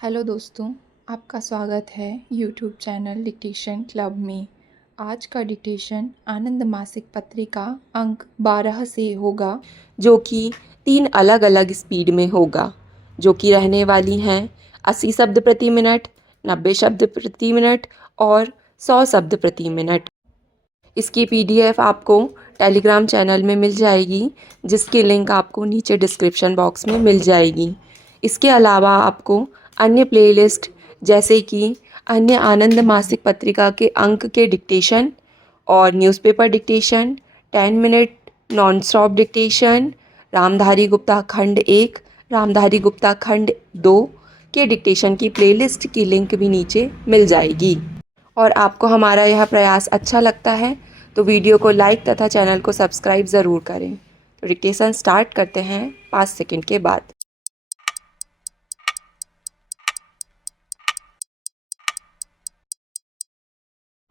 Hello दोस्तों, आपका स्वागत है यूट्यूब चैनल डिक्टेशन क्लब में। आज का डिक्टेशन आनंद मासिक पत्रिका अंक 12 से होगा, जो कि 3 अलग-अलग स्पीड में होगा, जो कि रहने वाली हैं 80 शब्द प्रति मिनट, 90 शब्द प्रति मिनट और 100 शब्द प्रति मिनट। इसकी पीडीएफ आपको टेलीग्राम चैनल में मिल जाएगी, जिसकी लिंक आपको नीचे डिस्क्रिप्शन बॉक्स में मिल जाएगी। इसके अलावा आपको अन्य प्लेलिस्ट जैसे कि अन्य आनंद मासिक पत्रिका के अंक के डिक्टेशन और newspaper dictation, 10 minute non stop dictation, Ramdhari Gupta खंड 1, रामधारी गुप्ता खंड 2 के डिक्टेशन की प्लेलिस्ट की लिंक भी नीचे मिल जाएगी। और आपको हमारा यह प्रयास अच्छा लगता है तो वीडियो को लाइक तथा चैनल को सब्सक्राइब ज़रूर करें। तो डिक्टेशन स्टार्ट करते हैं 5 सेकंड के बाद।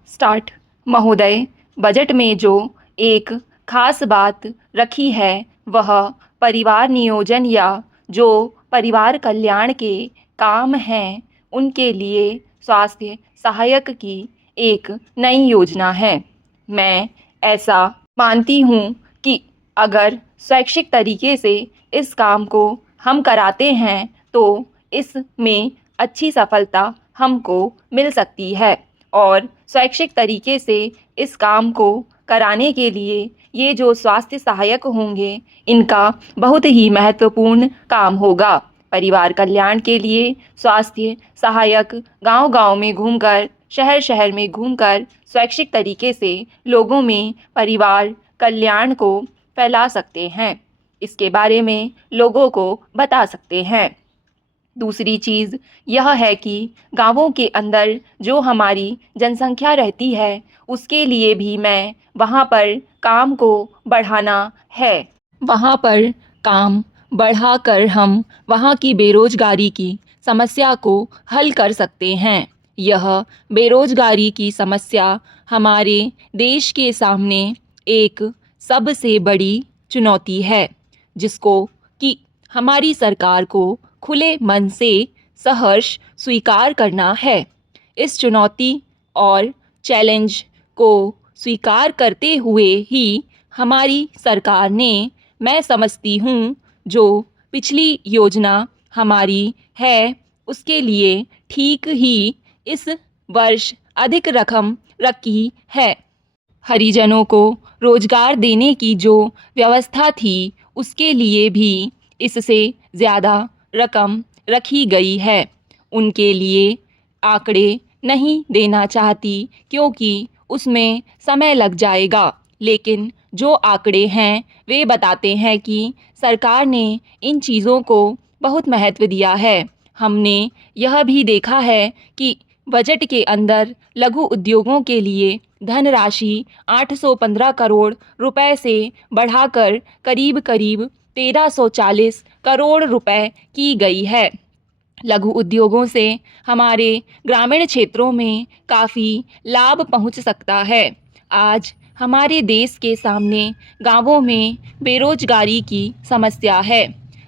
स्टार्ट। महोदय, बजट में जो एक खास बात रखी है वह परिवार नियोजन या जो परिवार कल्याण के काम हैं उनके लिए स्वास्थ्य सहायक की एक नई योजना है। मैं ऐसा मानती हूँ कि अगर शैक्षिक तरीके से इस काम को हम कराते हैं तो इसमें अच्छी सफलता हमको मिल सकती है और शैक्षिक तरीके से इस काम को कराने के लिए ये जो स्वास्थ्य सहायक होंगे इनका बहुत ही महत्वपूर्ण काम होगा। परिवार कल्याण के लिए स्वास्थ्य सहायक गांव-गांव में घूमकर, शहर-शहर में घूमकर शैक्षिक तरीके से लोगों में परिवार कल्याण को फैला सकते हैं। इसके बारे में लोगों को बता सकते हैं। दूसरी चीज़ यह है कि गाँवों के अंदर जो हमारी जनसंख्या रहती है उसके लिए भी मैं वहाँ पर काम को बढ़ाना है। वहाँ पर काम बढ़ाकर हम वहाँ की बेरोजगारी की समस्या को हल कर सकते हैं। यह बेरोजगारी की समस्या हमारे देश के सामने एक सबसे बड़ी चुनौती है, जिसको कि हमारी सरकार को खुले मन से सहर्ष स्वीकार करना है। इस चुनौती और चैलेंज को स्वीकार करते हुए ही हमारी सरकार ने, मैं समझती हूँ, जो पिछली योजना हमारी है उसके लिए ठीक ही इस वर्ष अधिक रकम रखी है। हरिजनों को रोजगार देने की जो व्यवस्था थी उसके लिए भी इससे ज़्यादा रकम रखी गई है। उनके लिए आंकड़े नहीं देना चाहती क्योंकि उसमें समय लग जाएगा, लेकिन जो आंकड़े हैं वे बताते हैं कि सरकार ने इन चीज़ों को बहुत महत्व दिया है। हमने यह भी देखा है कि बजट के अंदर लघु उद्योगों के लिए धनराशि 815 करोड़ रुपए से बढ़ाकर करीब करीब 1340 करोड़ रुपए की गई है। लघु उद्योगों से हमारे ग्रामीण क्षेत्रों में काफ़ी लाभ पहुंच सकता है। आज हमारे देश के सामने गांवों में बेरोजगारी की समस्या है।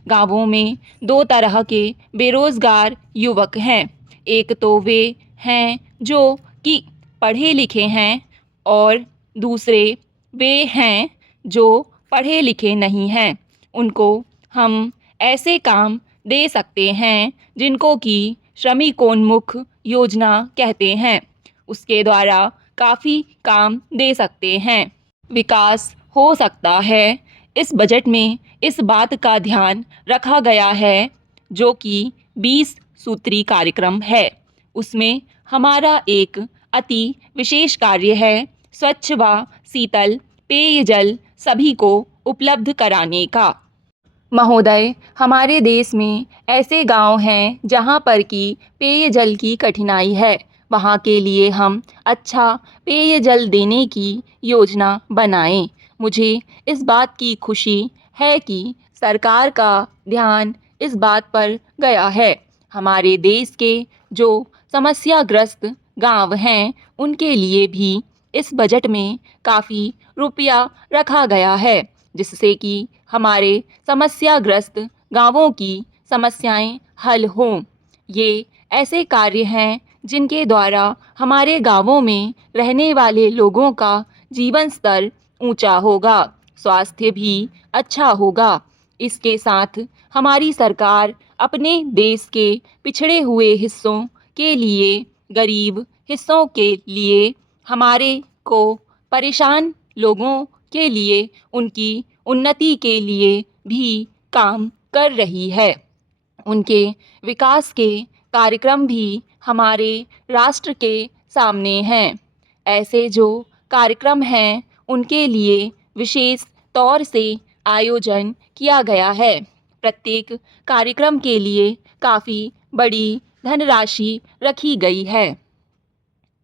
गांवों में दो तरह के बेरोजगार युवक हैं। एक तो वे हैं जो कि पढ़े लिखे हैं और दूसरे वे हैं जो पढ़े लिखे नहीं हैं। उनको हम ऐसे काम दे सकते हैं जिनको कि श्रमिकोन्मुख योजना कहते हैं। उसके द्वारा काफ़ी काम दे सकते हैं, विकास हो सकता है। इस बजट में इस बात का ध्यान रखा गया है जो कि 20 सूत्री कार्यक्रम है। उसमें हमारा एक अति विशेष कार्य है स्वच्छ व शीतल पेयजल सभी को उपलब्ध कराने का। महोदय, हमारे देश में ऐसे गांव हैं जहां पर कि पेयजल की कठिनाई है। वहां के लिए हम अच्छा पेयजल देने की योजना बनाएं। मुझे इस बात की खुशी है कि सरकार का ध्यान इस बात पर गया है। हमारे देश के जो समस्याग्रस्त गांव हैं उनके लिए भी इस बजट में काफ़ी रुपया रखा गया है, जिससे कि हमारे समस्याग्रस्त गांवों की समस्याएं हल हों। ये ऐसे कार्य हैं जिनके द्वारा हमारे गांवों में रहने वाले लोगों का जीवन स्तर ऊंचा होगा, स्वास्थ्य भी अच्छा होगा। इसके साथ हमारी सरकार अपने देश के पिछड़े हुए हिस्सों के लिए, गरीब हिस्सों के लिए, हमारे को परेशान लोगों के लिए, उनकी उन्नति के लिए भी काम कर रही है। उनके विकास के कार्यक्रम भी हमारे राष्ट्र के सामने हैं। ऐसे जो कार्यक्रम हैं उनके लिए विशेष तौर से आयोजन किया गया है। प्रत्येक कार्यक्रम के लिए काफ़ी बड़ी धनराशि रखी गई है।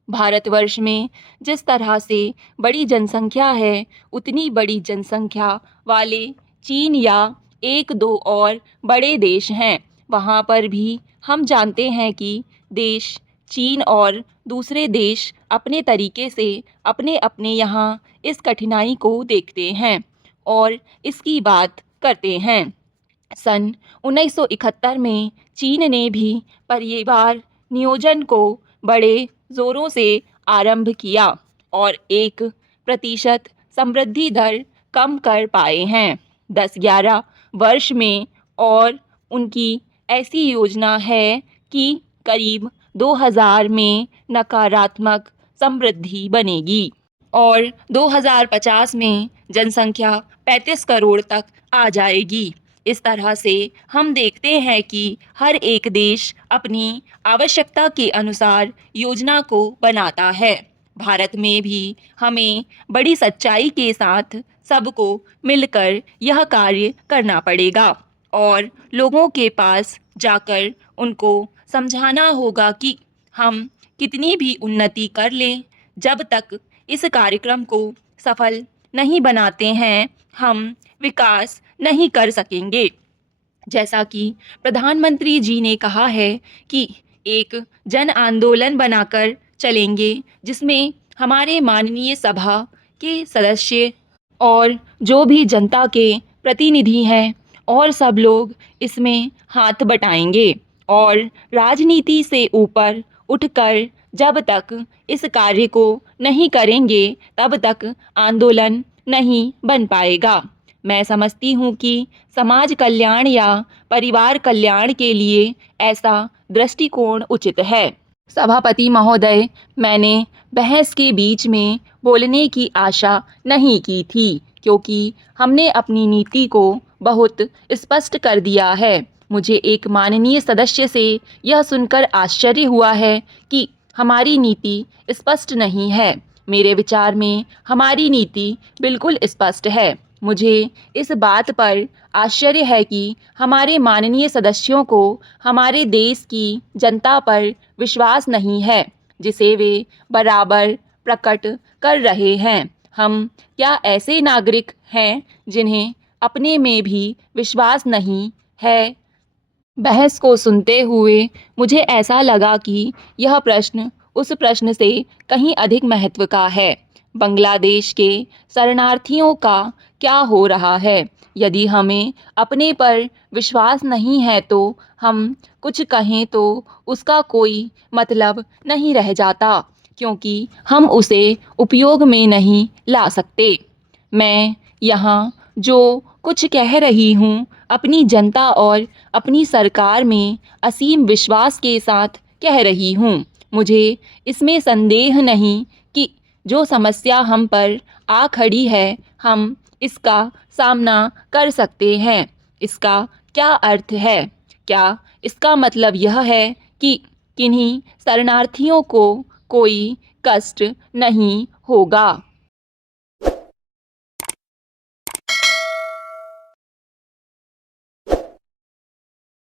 भारतवर्ष में जिस तरह से बड़ी जनसंख्या है, उतनी बड़ी जनसंख्या वाले चीन या एक दो और बड़े देश हैं। वहाँ पर भी हम जानते हैं कि देश चीन और दूसरे देश अपने तरीके से अपने अपने यहाँ इस कठिनाई को देखते हैं और इसकी बात करते हैं। सन 1971 में चीन ने भी परिवार नियोजन को बड़े ज़ोरों से आरंभ किया और 1% समृद्धि दर कम कर पाए हैं 10-11 वर्ष में, और उनकी ऐसी योजना है कि करीब 2000 में नकारात्मक समृद्धि बनेगी और 2050 में जनसंख्या 35 करोड़ तक आ जाएगी। इस तरह से हम देखते हैं कि हर एक देश अपनी आवश्यकता के अनुसार योजना को बनाता है। भारत में भी हमें बड़ी सच्चाई के साथ सबको मिलकर यह कार्य करना पड़ेगा और लोगों के पास जाकर उनको समझाना होगा कि हम कितनी भी उन्नति कर लें, जब तक इस कार्यक्रम को सफल नहीं बनाते हैं, हम विकास नहीं कर सकेंगे। जैसा कि प्रधानमंत्री जी ने कहा है कि एक जन आंदोलन बनाकर चलेंगे, जिसमें हमारे माननीय सभा के सदस्य और जो भी जनता के प्रतिनिधि हैं और सब लोग इसमें हाथ बटाएंगे और राजनीति से ऊपर उठकर जब तक इस कार्य को नहीं करेंगे, तब तक आंदोलन नहीं बन पाएगा। मैं समझती हूँ कि समाज कल्याण या परिवार कल्याण के लिए ऐसा दृष्टिकोण उचित है। सभापति महोदय, मैंने बहस के बीच में बोलने की आशा नहीं की थी, क्योंकि हमने अपनी नीति को बहुत स्पष्ट कर दिया है। मुझे एक माननीय सदस्य से यह सुनकर आश्चर्य हुआ है कि हमारी नीति स्पष्ट नहीं है। मेरे विचार में हमारी नीति बिल्कुल स्पष्ट है। मुझे इस बात पर आश्चर्य है कि हमारे माननीय सदस्यों को हमारे देश की जनता पर विश्वास नहीं है, जिसे वे बराबर प्रकट कर रहे हैं। हम क्या ऐसे नागरिक हैं जिन्हें अपने में भी विश्वास नहीं है? बहस को सुनते हुए मुझे ऐसा लगा कि यह प्रश्न उस प्रश्न से कहीं अधिक महत्व का है। बांग्लादेश के शरणार्थियों का क्या हो रहा है? यदि हमें अपने पर विश्वास नहीं है तो हम कुछ कहें तो उसका कोई मतलब नहीं रह जाता, क्योंकि हम उसे उपयोग में नहीं ला सकते। मैं यहाँ जो कुछ कह रही हूँ, अपनी जनता और अपनी सरकार में असीम विश्वास के साथ कह रही हूँ। मुझे इसमें संदेह नहीं कि जो समस्या हम पर आ खड़ी है, हम इसका सामना कर सकते हैं। इसका क्या अर्थ है? क्या इसका मतलब यह है कि किन्हीं शरणार्थियों को कोई कष्ट नहीं होगा?